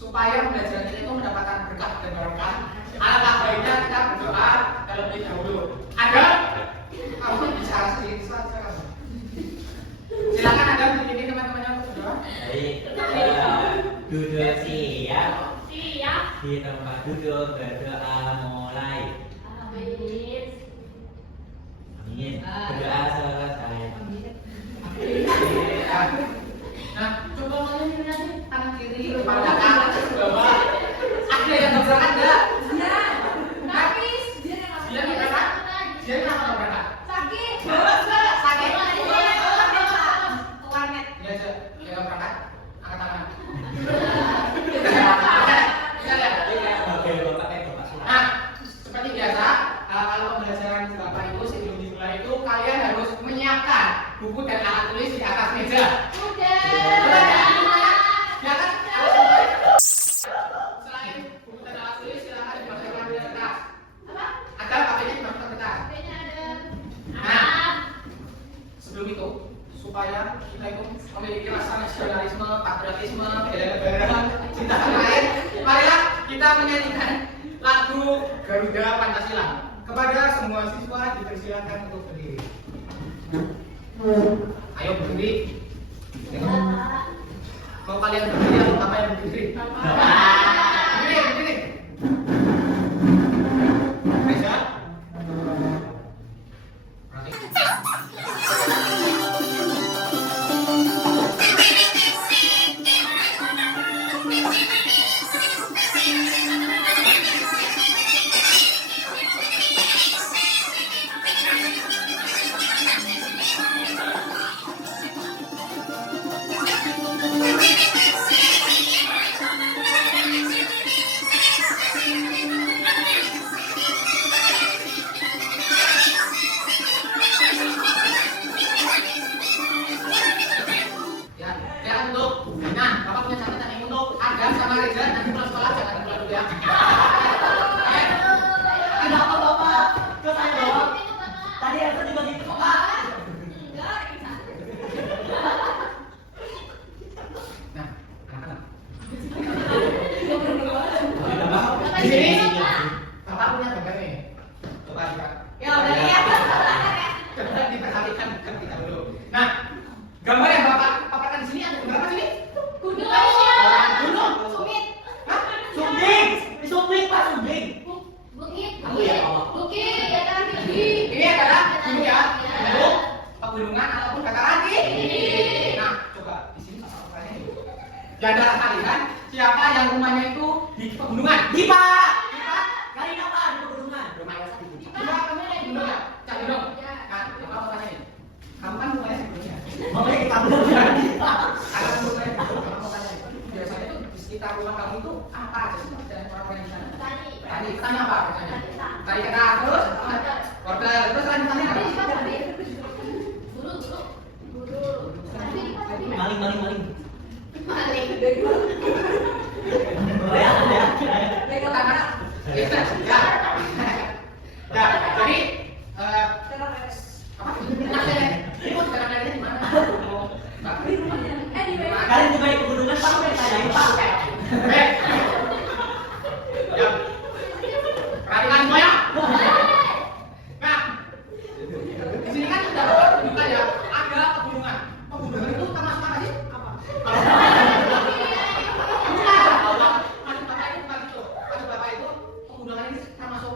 supaya pembelajaran kita itu mendapatkan berkah dan barokah. Alangkah baiknya kita berdoa terlebih dahulu. Ada? Kamu bicara sedikit saja. Silakan Anda begini teman-temannya untuk berdoa. Baik, duduk siap. Siap. Di tempat duduk berdoa mulai. Amin. Amin. Berdoa selesai. Nah, coba kalian lihat tangan kiri pada kanan ke bawah. Ada yang bergerak enggak? Iya. Tapi dia Dia nggak bergerak. Dia kenapa nggak bergerak? sakit. Sakit. Warnet. Dia aja, dia nggak berangkat. Angkat tangan. Oke, Bapak silakan. Nah, seperti biasa, kalau pembelajaran Bapak Ibu sebelum dimulai itu kalian harus menyiapkan buku dan alat tulis di atas meja. Udah. Ya kan? Selain buku dan alat tulis, silakan dimasukkan di kertas. Apa? Ada HP-nya dimasukkan ke kertas. HP-nya ada. Nah, sebelum itu supaya kita itu memiliki rasa nasionalisme, patriotisme, bela negara, cinta tanah air, marilah kita menyanyikan lagu Garuda Pancasila. Kepada semua siswa dipersilakan untuk berdiri. Ayo berdiri. Mau kalian berdiri atau apa yang berdiri? Berdiri, berdiri. Reza. Di sini, Bapak punya gambar nih. Coba lihat. Ya udah lihat. Coba diperhatikan kita dulu. Nah, gambar yang Bapak paparkan di sini ada gambar apa sini? Gunung. Gunung. Sumit. Hah? Sumbing, sumbing Pak, sumbing. Bukit. Ya Allah. Bukit. Ya kan tinggi. Ini adalah gunung ya, gunung, pegunungan ataupun dataran tinggi. Nah, coba di sini Bapak paparkan ini. Di antara kalian siapa yang rumahnya itu di pegunungan? Dipa. Kali apa di pegunungan? Rumahnya di pegunungan. Kamu ada di gunung ya? Cak Gunung. Nah, Bapak mau tanya nih. Kamu kan rumahnya sebelumnya. Makanya kita belum jadi. Kalau rumahnya kamu mau tanya nih. Biasanya tuh di sekitar rumah kamu itu apa aja sih dan orang-orang di sana? Tadi petani apa biasanya? Tadi kena terus order terus lanjutannya apa? Maling. Pertama, ya. Ya, jadi apa? Ini mau sekarang dari di mana? Kalian juga di pegunungan Pak, udah tanyain Pak. Ya. Perhatikan semua ya. Nah, di sini kan sudah tunjukkan ya, ada pegunungan. Pegunungan itu termasuk apa sih? Apa? Maksud Bapak itu bukan gitu. Maksud Bapak itu pegunungan ini termasuk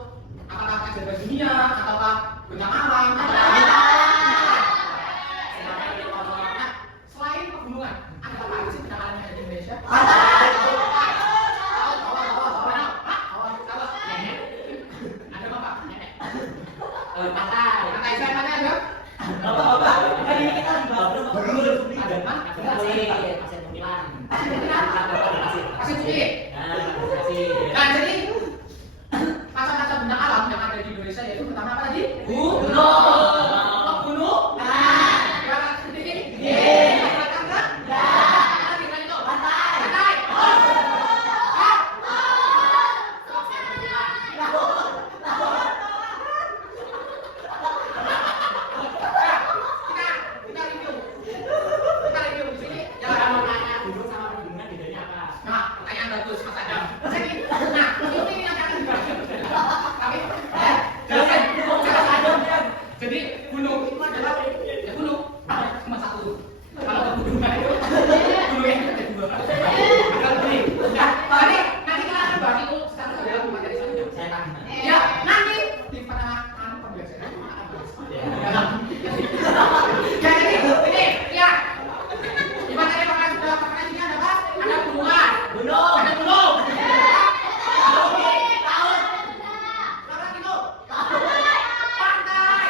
Nah, pertanyaan bagus Mas Adam. Jadi, nah, ini yang akan dibahas. Tapi, jadi gunung itu adalah ya gunung cuma satu. Kalau pegunungan itu gunung yang ada dua. Ada lebih. Nah, nanti kita akan bahas itu secara dalam materi selanjutnya. Saya tahu. Ya, nanti di pembelajaran akan bahas. Ya, jadi ini ya. Di materi pembelajaran ini ada apa? Ada gunungan. Gunung. Ada gunung. Tahun. Apa itu? Pantai.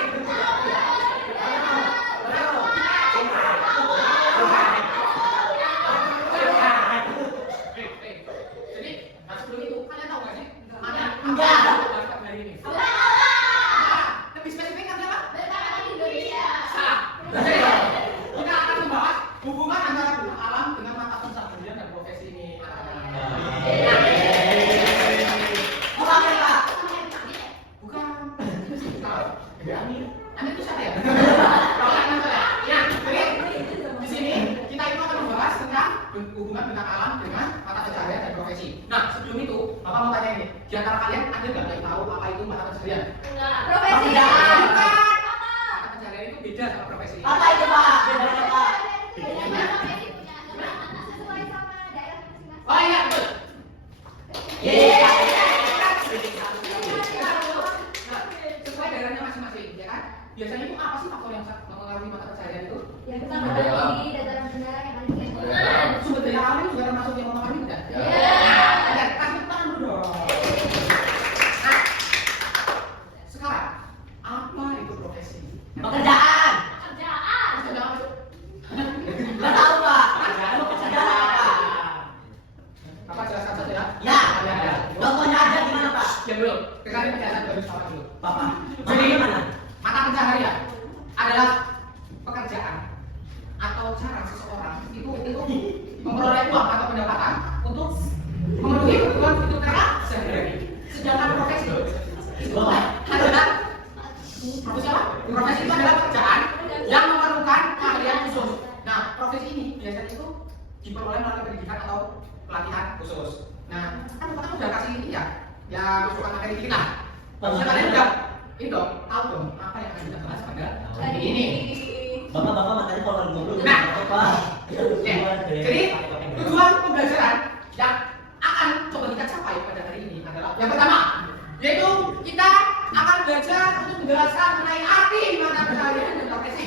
Jadi, nah sebelum itu kalian tahu nggak sih? Ada Enggak. apa dari ini? Lebih spesifik kan apa? Bentar Indonesia. Salah. Jadi, kita akan membahas hubungan antara benda alam dengan mata pencaharian dan profesi ini. Bukan ya, Pak. Bukan. Anda itu siapa ya? Kalau Anda saya. Ya, jadi di sini kita itu akan membahas tentang hubungan benda alam dengan mata pencaharian dan profesi. Nah, sebelum itu, Bapak mau tanya ini. Di antara kalian ada nggak yang tahu apa itu mata pencaharian? Enggak. Profesi. Pekerjaan. Bukan. Mata pencaharian itu beda sama profesi. Apa itu, Pak? Bedanya, Pak. Bedanya profesi punya sesuai sama daerah masing-masing. Oh iya, betul. Iya. Sesuai daerahnya masing-masing, ya kan? Biasanya itu apa sih faktor yang mempengaruhi mata pencaharian itu? Yang pertama tinggi dataran rendah yang paling lingkungan. Sumber daya alam itu juga termasuk yang mempengaruhi tidak? Iya. Ada, kasih tangan dulu dong. Nah, sekarang apa itu profesi? Pekerjaan. Pekerjaan. Pekerjaan itu Nggak tahu, Pak. Pekerjaan apa? apa jelaskan saja ya? Ya. Ya. Contohnya aja gimana, Pak? Diam dulu. Sekarang penjelasan baru sama dulu. Bapak. Jadi Gimana? mata pencaharian adalah pekerjaan atau cara seseorang itu memperoleh uang atau pendapatan untuk memenuhi kebutuhan hidup mereka sehari-hari. Sedangkan profesi Bapak. adalah profesi apa? Profesi itu adalah pekerjaan yang memerlukan keahlian khusus. Nah, profesi ini biasanya itu diperoleh melalui pendidikan atau pelatihan khusus. Nah, kan Bapak udah kasih ini ya masukan materi kita. Maksudnya kalian udah ini dong, tahu dong apa yang akan kita bahas pada hari ini. Bapak matanya kalau lagi ngobrol. Nah. Pak. Oke, jadi tujuan pembelajaran yang akan coba kita capai pada hari ini adalah yang pertama, yaitu kita akan belajar untuk menjelaskan mengenai arti mata pencaharian dan profesi.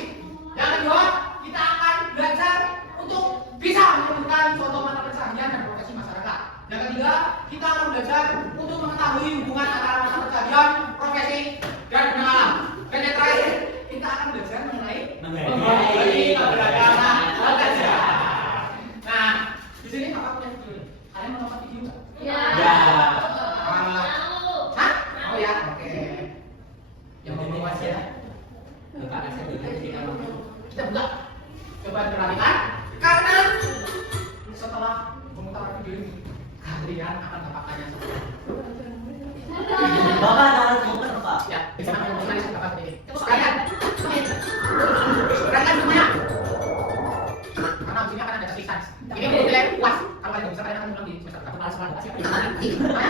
Yang kedua, kita akan belajar untuk bisa menemukan suatu mata pencaharian dan profesi masyarakat. Yang ketiga, kita akan belajar untuk mengetahui hubungan antara mata pencaharian, profesi, dan benda alam. Dan yang terakhir, kita akan belajar mengenai membagi keberagaman pekerjaan. Nah, di sini Bapak punya video nih. Kalian mau nonton video nggak? Ya. Ya. Hah? Oh ya, oke. Yang mau puas ya. Bapak kasih dulu kita nonton. Kita buka. Coba diperhatikan. Karena setelah memutar video ini, kalian akan dapat tanya semua. Bapak jangan ngomong, Pak. Ya, bisa makan manis dapat ini. Terus kalian, kalian semuanya. Karena di sini akan ada tulisan. Ini boleh puas. Kalau kalian nggak bisa, kalian akan bilang di semester berapa kali sekolah.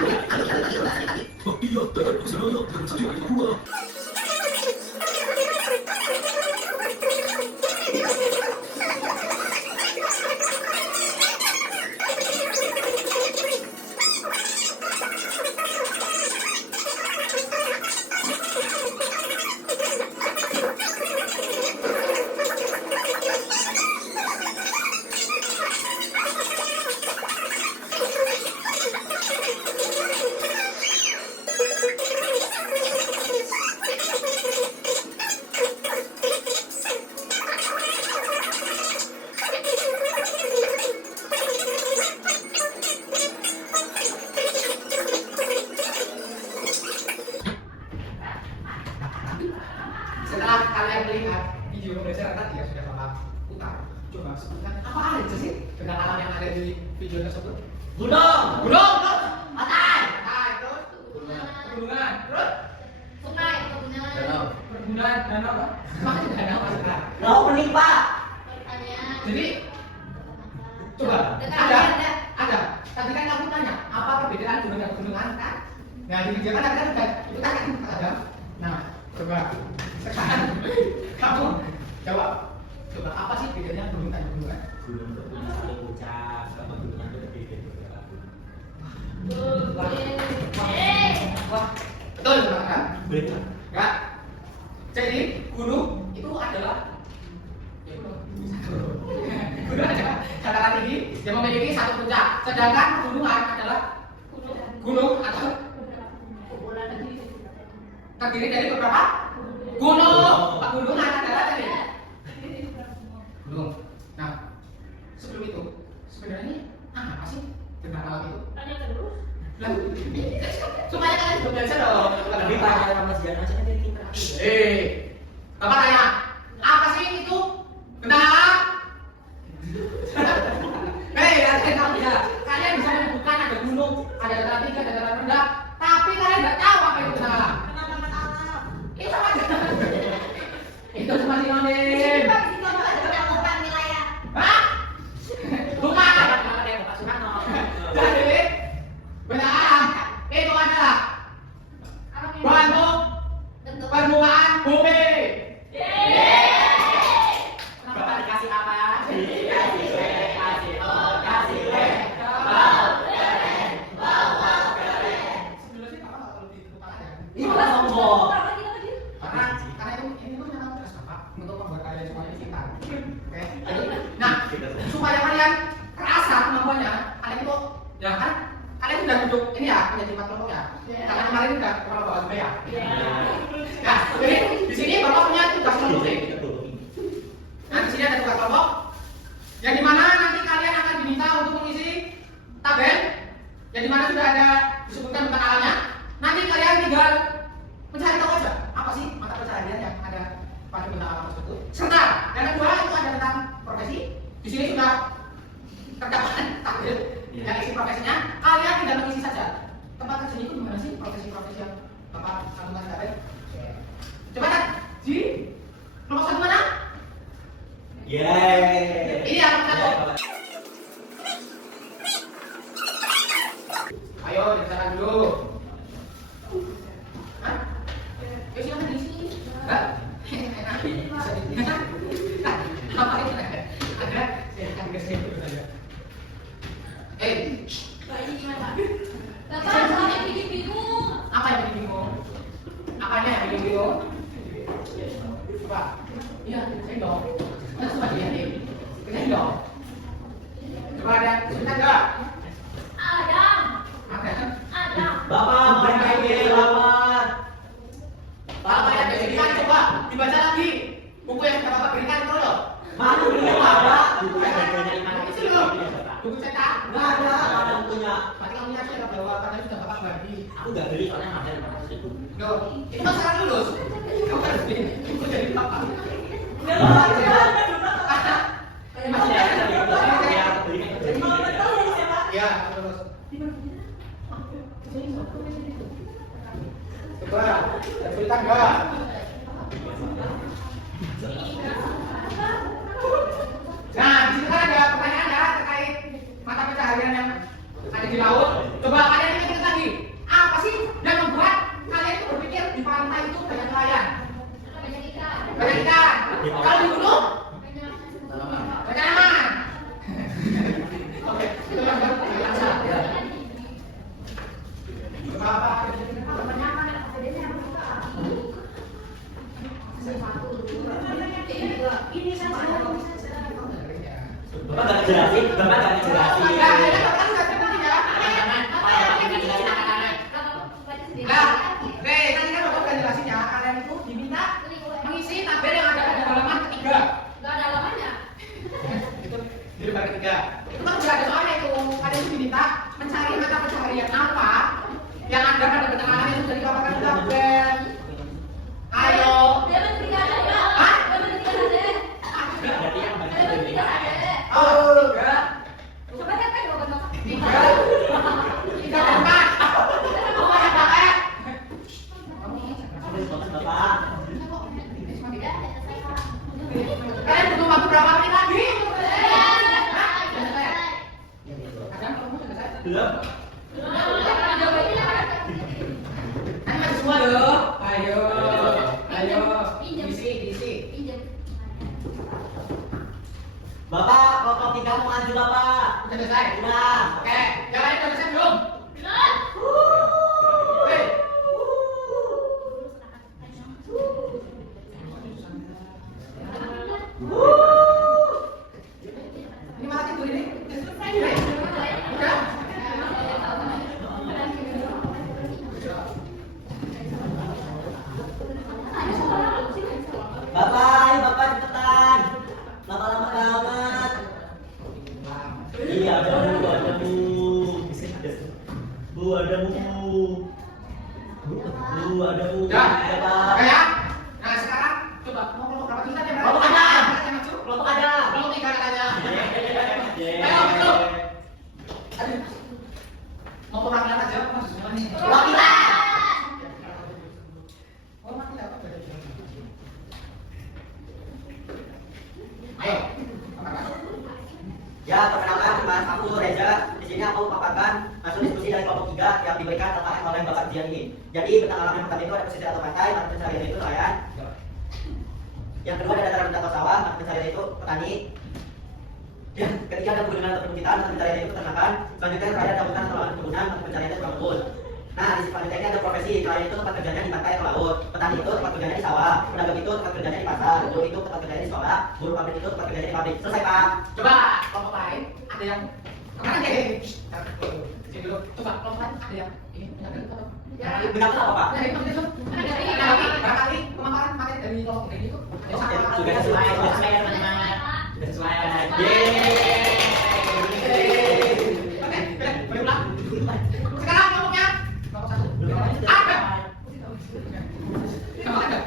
Setelah kalian melihat video pembelajaran tadi yang sudah Bapak putar, coba sebutkan apa aja sih dengan alam yang ada di video tersebut? Gunung. Gunung, Pantai. pantai, terus pegunungan, terus Sungai, kebunan. perkebunan, danau, apa? Makanya danau maksudnya. Laut bening, Pak. Pertanian. Jadi coba Dekat ada, ada. ada. Nah, di video kan ada itu kan ada. Nah, coba sekarang kamu jawab. Coba apa sih bedanya gunung dan gunungan? Gunung itu punya saling puncak, sama gunungan itu lebih beda. Wah, betul teman kan? Beda. Enggak. Jadi gunung itu adalah gunung adalah dataran tinggi yang memiliki satu puncak, sedangkan gunungan adalah gunung atau terdiri dari beberapa gunung. Gunungan adalah tadi gunung. Nah, sebelum itu sebenarnya apa sih tentang alam itu? Lah, supaya kalian juga belajar dong. Tapi tanya sama si Jana aja kan jadi interaktif. Bapak tanya, apa sih itu tentang alam? Kalian tahu ya, kalian bisa menyebutkan ada gunung, ada dataran tinggi, ada dataran rendah, tapi kalian nggak tahu apa itu tentang alam. Itu apa? Itu cuma sinonim. Hah? Bukan. Pak Soekarno. Jadi, benda alam itu adalah bentuk permukaan bumi. Bapak dikasih apa? Dikasih W, kasih O, kasih W. Sebenarnya Bapak nggak perlu ditepuk tangan ya. Ini malah sombong. Karena itu ini tuh memang tugas Bapak untuk membuat kalian semuanya pintar. Oke. Nah, supaya kalian kerasa kemampuannya, kalian itu ya kan kalian sudah duduk ini ya menjadi 4 kelompok ya. Karena kemarin udah kepala bawa juga ya. Nah, jadi di sini Bapak punya tugas kelompok nih. Nah, di sini ada tugas kelompok yang dimana nanti kalian akan diminta untuk mengisi tabel yang dimana sudah ada disebutkan tentang alamnya. Nanti kalian tinggal mencari tahu aja apa sih mata pelajaran yang ada pada benda alam tersebut. Serta yang kedua itu ada tentang profesi. Di sini sudah terdapat tabel yang isi profesinya. Kalian tinggal mengisi saja. Tempat kerja itu gimana sih profesi-profesi yang Bapak sambungkan tabel? Coba kan di nomor 1 mana? Yeay. Ini yang satu. Ayo diserahkan dulu. Hah? Yuk silakan di sini. Hah? Enak. Bisa di sini. Apa itu ada? Ada. Silakan ke sini. Apa yang bikin bingung? Apanya yang bikin bingung? Coba. Iya, saya dong. Nah, coba lihat nih. Saya dong. Coba ada cerita enggak? Ada. Bapak, beri Bapak. Bapak yang berikan coba dibaca lagi. Buku yang sudah Bapak berikan itu loh. Mana punya Bapak? Itu loh. Buku cetak. Nggak ada, mana punya? Mati kamu punya saya bawa karena sudah Bapak bagi. Aku nggak beli soalnya ada 500.000. Loh, itu masalah lulus. Kamu harus beli. Itu jadi Bapak. Masih ada. Ya, terus. Coba, ada cerita enggak? Nah, di sini kan ada pertanyaan ya terkait mata pencaharian yang ada di laut. Coba kalian ingat lagi, apa sih yang membuat kalian itu berpikir di pantai itu banyak nelayan? Banyak ikan. Kalau di gunung? Banyak aman. Oke, itu yang biasa ya. Coba apa? Bapak nggak jelasin, Bapak nggak jelasin. Ya, ini kan sudah seperti ya. Nah, oke, tadi kan Bapak sudah jelasin ya, kalian itu diminta mengisi tabel yang ada pada halaman ketiga. Itu di lembar ketiga. Itu kan sudah ada soalnya itu. Kalian itu diminta mencari mata pencaharian apa yang ada pada keterangan yang sudah dipaparkan di tabel. Ayo. Hah? Berarti yang baca lebih. Oh, enggak. Tiga. Tiga tempat. Apa yang pakai? Bapak. Kalian butuh waktu berapa menit lagi? Ada yang kamu selesai? Belum. ada mu. Ada mu. Ya. Oke ya. Nah sekarang coba mau kelompok berapa tulisan ya? Kelompok ada. Masuk. Kelompok ada. Kelompok 3 katanya. Yeay. Ayo betul. Aduh. Mau perwakilan aja apa maksud semua nih? Perwakilan. Oh mati apa? Ayo. Ya, perkenalkan teman aku Reza. Di sini aku paparkan hasil diskusi dari kelompok 3 yang diberikan LKM oleh Bapak Dian ini. Jadi bentang alam yang pertama itu ada pesisir atau pantai, mata pencarian itu nelayan. Yang kedua ada dataran rendah atau sawah, mata pencarian itu petani. Yang ketiga ada pegunungan atau perbukitan, mata pencarian itu peternakan. Selanjutnya terakhir ada hutan atau lahan perkebunan, mata pencarian itu tukang kebun. Nah, di selanjutnya ini ada profesi. Nelayan itu tempat kerjanya di pantai atau laut. Petani itu tempat kerjanya di sawah. Pedagang itu tempat kerjanya di pasar. Guru itu tempat kerjanya di sekolah. Buruh pabrik itu tempat kerjanya di pabrik. Selesai, Pak. Coba kelompok lain ada yang kemana deh? Sini dulu. Coba kelompok lain ada yang ini punya dari apa? Ya. Bidang apa, Pak? Dari itu itu. Barangkali pemaparan materi dari kelompok ini itu. Sudah sesuai, teman-teman. Sudah sesuai. Yeay. Oke, boleh pulang. Sekarang kelompoknya kelompok 1. Ada. Kelompok ada.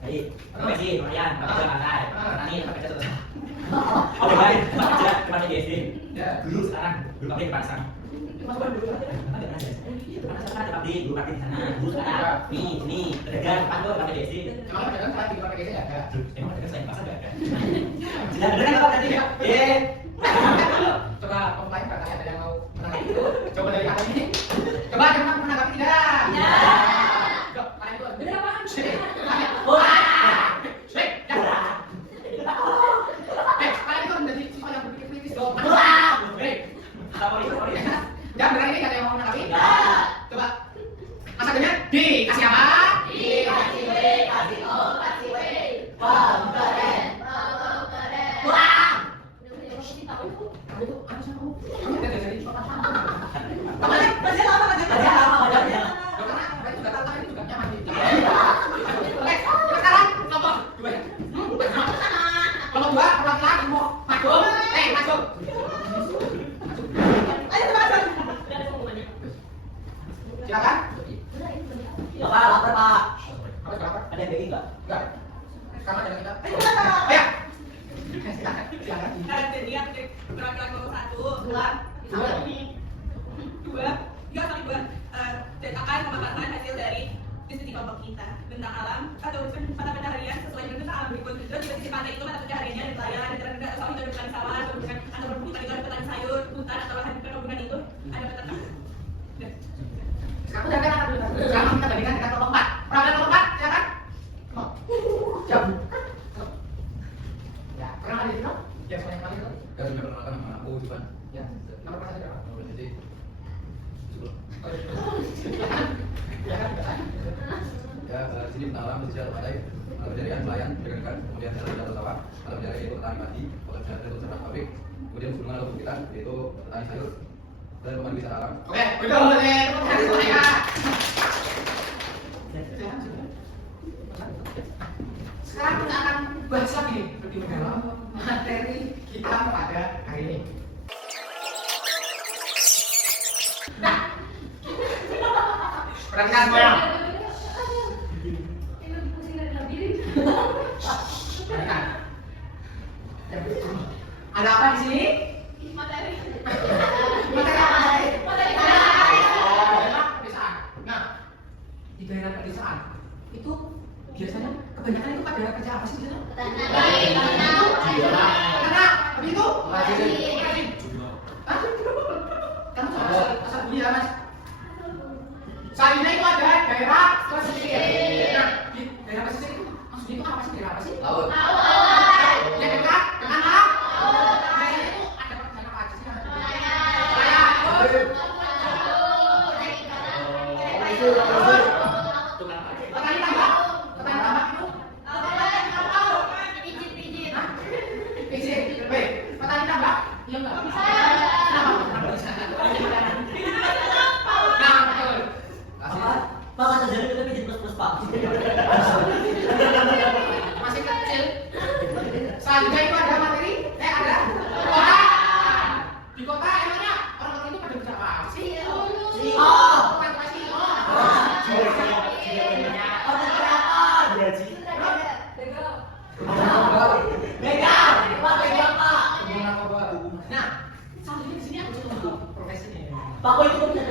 Tadi, profesi nelayan, pekerja pantai, petani, pekerja selesai. Oke, baik. Pekerja kembali di SD. Dulu sekarang, dulu pabrik di pasar. Ada pabrik, dulu pabrik di sana. Dulu sekarang, nih, pedagang depan tuh pabrik di SD. Emang pedagang selain di luar PGC ya? Emang pedagang selain pasar gak ada? Sudah bener kan Bapak tadi? Yeay. Coba kelompok lain barangkali ada yang mau menanggapi itu. Coba dari kata ini. Coba ada yang mau menanggapi tidak? Yuk, kalian dulu. Bener apaan? Kalian itu menjadi siswa yang berpikir kritis dong. Jangan berani nih, ada yang mau menanggapi? Coba. Masakannya dikasih apa? Dikasih W, kasih O, kasih W. Bom keren. Wah. Udah punya posisi tahu. Kamu itu apa sih kamu? Kamu udah dari sopan. Silakan. Ya Pak, lapar Pak. Apa berapa? Ada yang baby nggak? Enggak. Sekarang jalan kita. Ayo. Silakan. Silakan. Jadi aku jadi perwakilan kelompok 1, 2, dan akan memaparkan hasil dari diskusi kelompok kita tentang alam atau mata pencaharian sesuai dengan tentang alam berikut. Terus di sisi pantai itu mata pencahariannya ada nelayan, ada rendah atau sawah, ada petani sawah, atau perbukitan itu ada petani sayur, hutan atau lahan perkebunan itu ada peternak. Sekarang udah kan dulu. Sekarang kita bandingkan dengan kelompok 4. Perwakilan kelompok 4, silakan. Jam. Ya, pernah ada itu? Ya, semuanya kali itu. Ya sudah perkenalkan nama aku Ivan. Ya, nomor berapa berapa? Nomor jadi 10. Ya kan, biasa. Ya di sini tentang alam pesisir atau pantai, mata pencarian nelayan, perdagangan, kemudian dataran rendah atau sawah, mata pencarian yaitu petani padi, mata pencarian itu ternak pabrik, kemudian pegunungan atau perbukitan yaitu petani sayur dan pemandu wisata alam. Oke, betul deh. Tepuk tangan untuk mereka. Sekarang kita akan bahas lagi lebih mendalam materi kita pada hari ini. Nah, perhatikan semuanya. Ini lebih pusing dari labirin. Perhatikan. Ada apa di sini? Materi. Materi apa? Materi. Daerah pedesaan. Nah, di daerah pedesaan itu biasanya kebanyakan itu ada kerja apa sih di sana? Peternak. Habis itu? Rajin. Hah? Kamu asal bunyi ya, Mas? Selanjutnya itu ada daerah pesisir. Nah, di daerah pesisir itu maksudnya itu apa sih? Daerah apa sih? Laut. Yang dekat dengan laut. Daerah itu ada pekerjaan apa aja sih? Nelayan. Petani tambak. Petani tambak itu izin. Baik. Petani tambak. Iya enggak? Kenapa? Nah, betul. Pak, mata jari kita pijit plus Pak. Masih kecil. Selanjutnya itu ada materi. Ada kota. Di kota emangnya orang Nah, selanjutnya di sini aku coba untuk profesinya. Pak Boy itu bisa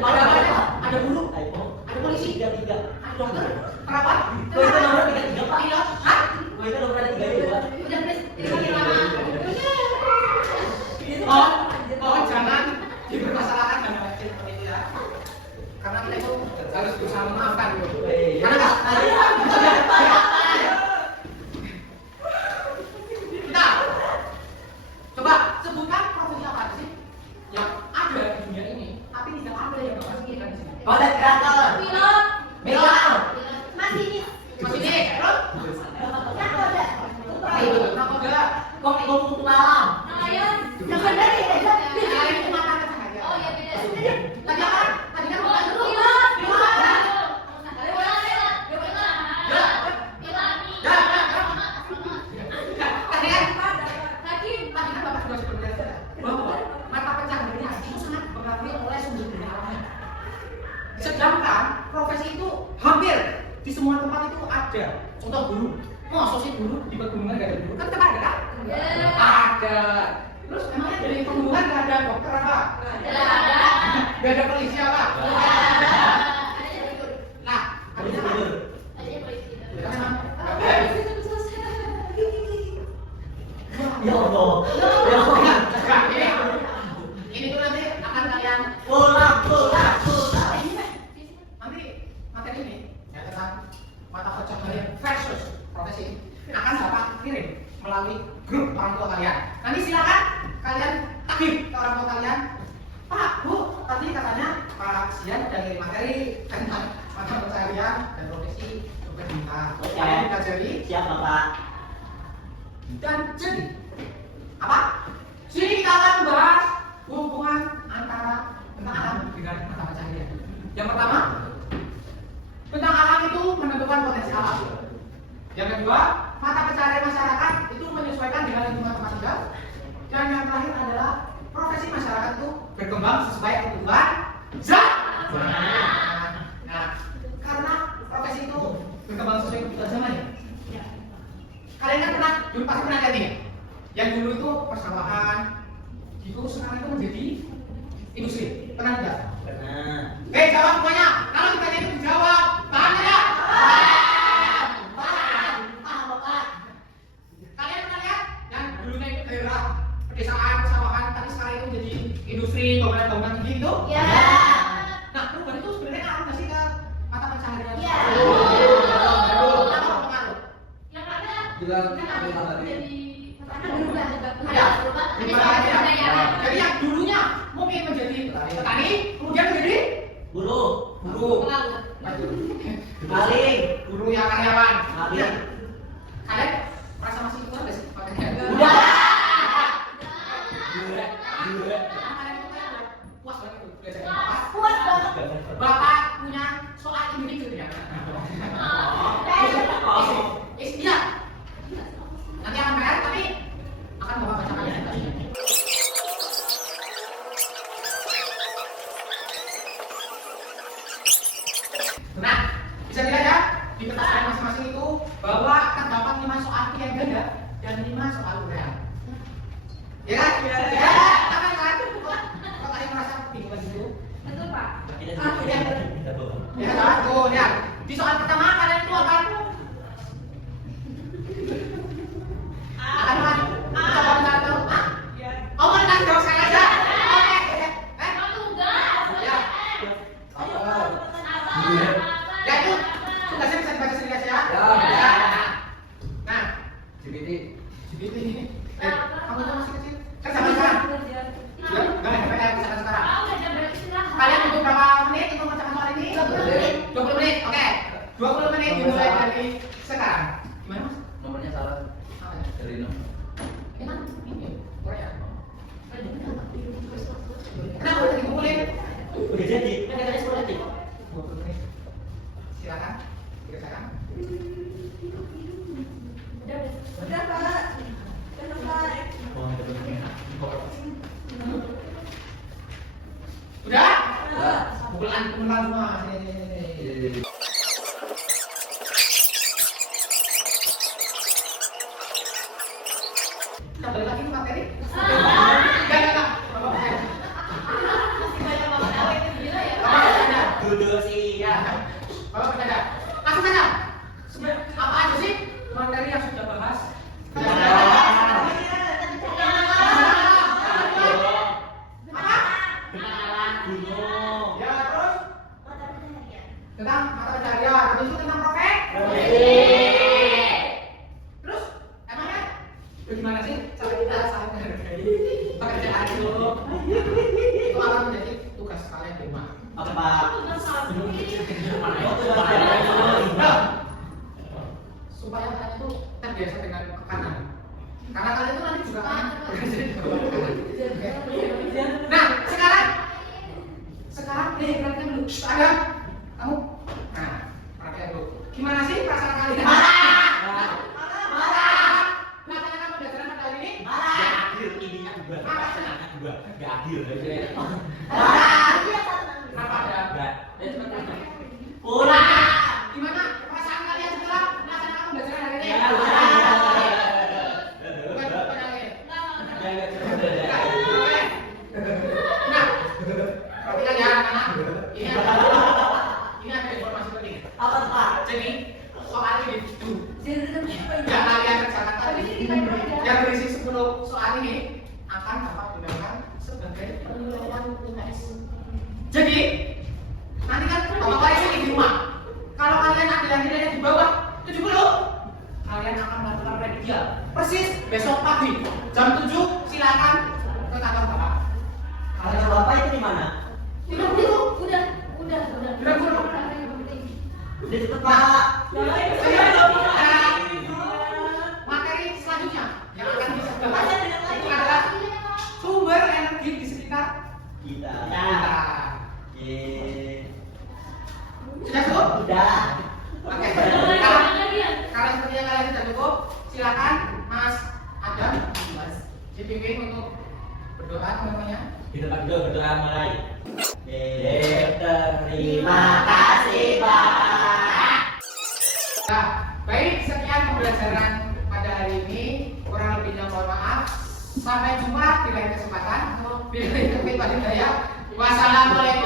Ada guru, ada polisi 33. ada dokter, perawat. Kau itu nomor 33 Pak. Pilot. Hah? Kau itu nomor 32. Udah please, semakin lama. Mohon jangan dipermasalahkan hal seperti itu ya. Karena kita itu harus berusaha memaafkan gitu. Karena kita coba sebutkan profesi apa sih yang ada di dunia ini, tapi tidak ada yang Bapak sebutkan di sini. Kolektor. Pilot, Megang. masinis, Masinis, terus nakoda, nakoda, Kok ikut malam? nelayan, sekondari, yang itu mata kecil. oh ya beda. Tadi apa? Tadi kan bukan dulu. Pilot, Pilot. Tadi kan hakim, Tadi kan Bapak sudah sebutkan bahwa mata pencaharian itu sangat dipengaruhi oleh sumber daya alamnya. Sedangkan profesi itu hampir di semua tempat itu ada. Contoh guru, masa sih guru di pegunungan nggak ada guru? Kan tetap ada kan? Ada. Terus emangnya dari pegunungan nggak ada dokter apa? Nggak ada polisi apa? Nah, Polisi ada apa? tidur. Kan memang Ya Allah. Ya Allah. Nah, ini tuh nanti akan kalian Pulang. nanti materi ini ya tentang mata pencaharian versus profesi akan Bapak kirim melalui grup orang tua kalian. Nanti silakan kalian tagih ke orang tua kalian. Pak, Bu, tadi katanya Pak Sian udah ngirim materi tentang mata pencaharian dan profesi dokter bintang. Oke. Kalian dipelajari Siap Bapak. dan jadi apa? Sini kita akan membahas hubungan antara tentang alam dengan mata pencaharian. Yang pertama, tentang alam itu menentukan potensi alam. Yang kedua, mata pencaharian masyarakat itu menyesuaikan dengan lingkungan tempat tinggal. Dan yang terakhir adalah profesi masyarakat itu berkembang sesuai kebutuhan zaman. Nah, karena profesi itu berkembang sesuai kebutuhan zaman ya. Kalian kan pernah, dulu pasti pernah lihat nih, yang dulu itu persawahan, itu sekarang itu menjadi industri. Pernah tidak? Benar. Oke, jawab semuanya. Kalau ditanya itu dijawab. Paham tidak? Paham Bapak. Kalian pernah lihat yang dulunya itu daerah pedesaan, persawahan, tapi sekarang itu menjadi industri, bangunan-bangunan tinggi gitu? ya, Nah, perubahan itu sebenarnya ngaruh nggak sih ke mata pencaharian? ya. Apa pengaruh? Yang ada Bilang cerita tadi. jadi akan berubah juga. Ya, Berubah. gimana aja? Jadi yang dulunya mungkin menjadi petani, kemudian menjadi Guru. guru. Maling. Guru yang karyawan. Maling. Kalian merasa masih kurang nggak sih? Pakainya? Udah. Puas banget tuh belajar Bapak. Puas banget. Bapak punya soal ini gitu ya. Iya. Nanti akan bayar tapi akan Bapak bacakan ya. Nah, bisa dilihat ya di kertas kalian masing-masing itu bahwa terdapat 5 soal yang ganda dan 5 soal urean. Ya kan? Ya. Apa kan? Kok kalian merasa bingung lagi itu? Betul, Pak. Ya kan? Tuh, lihat. Di soal pertama kalian itu akan coba tahu. Ya. Oh, kan jawab saya aja. Oke. Tugas. Ya. Ya itu tugasnya bisa dibaca sendiri aja ya. Ya. Nah, GPT. segitu ini. Kamu itu masih kecil. Kan sampai sekarang. Enggak ada bisa sekarang. Kalian butuh berapa menit untuk mengerjakan soal ini? 20 menit. Oke. 20 menit dimulai dari sekarang. Gimana, Mas? Nomornya salah. Apa ya? Dari 6. Enak ini Korea. Kenapa udah dikumpulin? Udah jadi. Kan katanya 10 detik. 20 menit. Silakan. Dikerjakan. Udah, Pak. Selesai. Udah? Udah. Pukulan semua. Sini. Kita balik lagi ke materi. Enggak. Itu akan menjadi tugas kalian di rumah. Oke Pak. Supaya kalian itu terbiasa dengan tekanan. Karena kalian itu nanti juga akan bekerja di bawah tekanan. Nah, sekarang perhatikan dulu. Ada kamu. Nah, perhatikan dulu. Gimana sih perasaan kalian? Marah. Makanya kamu belajar pada hari ini? Gak adil ininya juga. Gak adil. Kenapa ada? Gak. Pulang. Gimana perasaan kalian setelah melaksanakan kamu belajar hari ini? Nah, perhatikan ya anak-anak. Ini ada informasi penting. Apa Pak? Jadi soal ini yang kalian kerjakan tadi yang berisi 10 soal ini akan dapat digunakan sebagai penilaian UTS. Jadi nanti kan bapak kalian ini di rumah. Kalau kalian ada yang nilainya di bawah 70, kalian akan melakukan remedial. Persis besok pagi jam 7 silakan ke kantor bapak. Kalau Bapak itu di mana? Tidak dulu. Udah. Tidak dulu. Udah cepet Pak. Materi selanjutnya yang akan disampaikan itu adalah sumber energi di sekitar Kita. kita. Sudah cukup? Udah. Oke. Karena sepertinya kalian sudah cukup, silakan Mas Adam, Mas dipimpin untuk berdoa teman-temannya. Kita berdoa mulai. Terima kasih Pak. Nah, baik sekian pembelajaran pada hari ini. Kurang lebihnya mohon maaf. Sampai jumpa di lain kesempatan. Bila itu Wassalamualaikum.